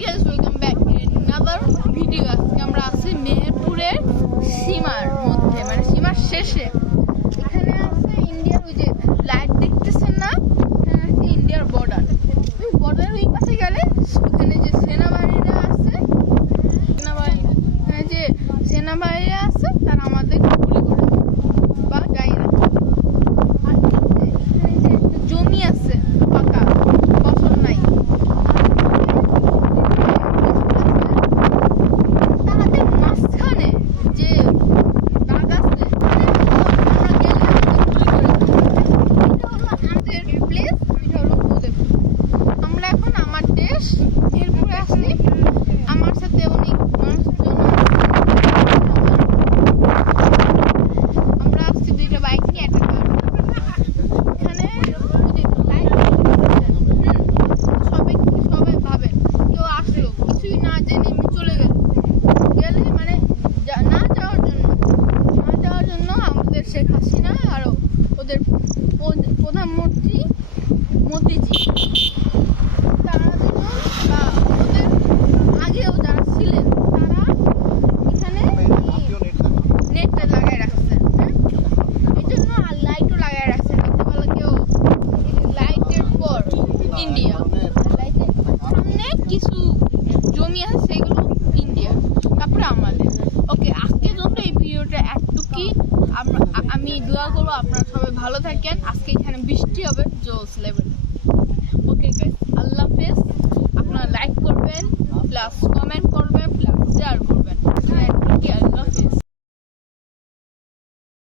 guys, welcome back in another video. আজকে আমরা আছি মেহেরপুরের সীমার মধ্যে, মানে সীমার শেষে। এখানে আছে ইন্ডিয়ার ওই যে লাইট দেখতেছেন না, এখানে আছে ইন্ডিয়ার বর্ডার। ওই বর্ডারের ওই পাশে গেলে ওখানে যে সেনাবাহিনীরা আছে, এখানে যে সেনাবাহিনীরা আছে তারা আমাদের গুলি করে বা গায়ে রাখে। আর এখানে যে একটা জমি আছে পাকা, ফসল নাই, তাদের মাঝখানে যে দাগ আছে আমরা গেলে এটা হলো আমাদের প্লেস, এটা হলো ওদের। আমরা এখন আমার দেশ এরপরে আসছি, আমার সাথে অনেক মানুষজন আমরা আসছি দুইটা বাইক নিয়ে একটা কার। এখানে সবাই ভাবেন কেউ আসলো কিছুই না জেনে এমনি চলে গেলে মানে না যাওয়ার জন্য আমাদের শেখ হাসিনা আর ওদের প্রধানমন্ত্রী মোদিজি তারা বা ওদের আগেও যারা ছিলেন তারা এখানে নেটটা লাগাই রাখছেন। হ্যাঁ, এই জন্য আর লাইটও লাগাই রাখছেন। বলে কেউ লাইটের পর ইন্ডিয়া, লাইটের সামনে কিছু জমি আছে সেগুলো ইন্ডিয়া, তারপরে আমাদের। ওকে, আজকের জন্য এই ভিডিওটা এতটুকুই। আমি দোয়া করবো আপনারা সবাই ভালো থাকেন। আজকে এখানে বৃষ্টি হবে জোস লেভেল।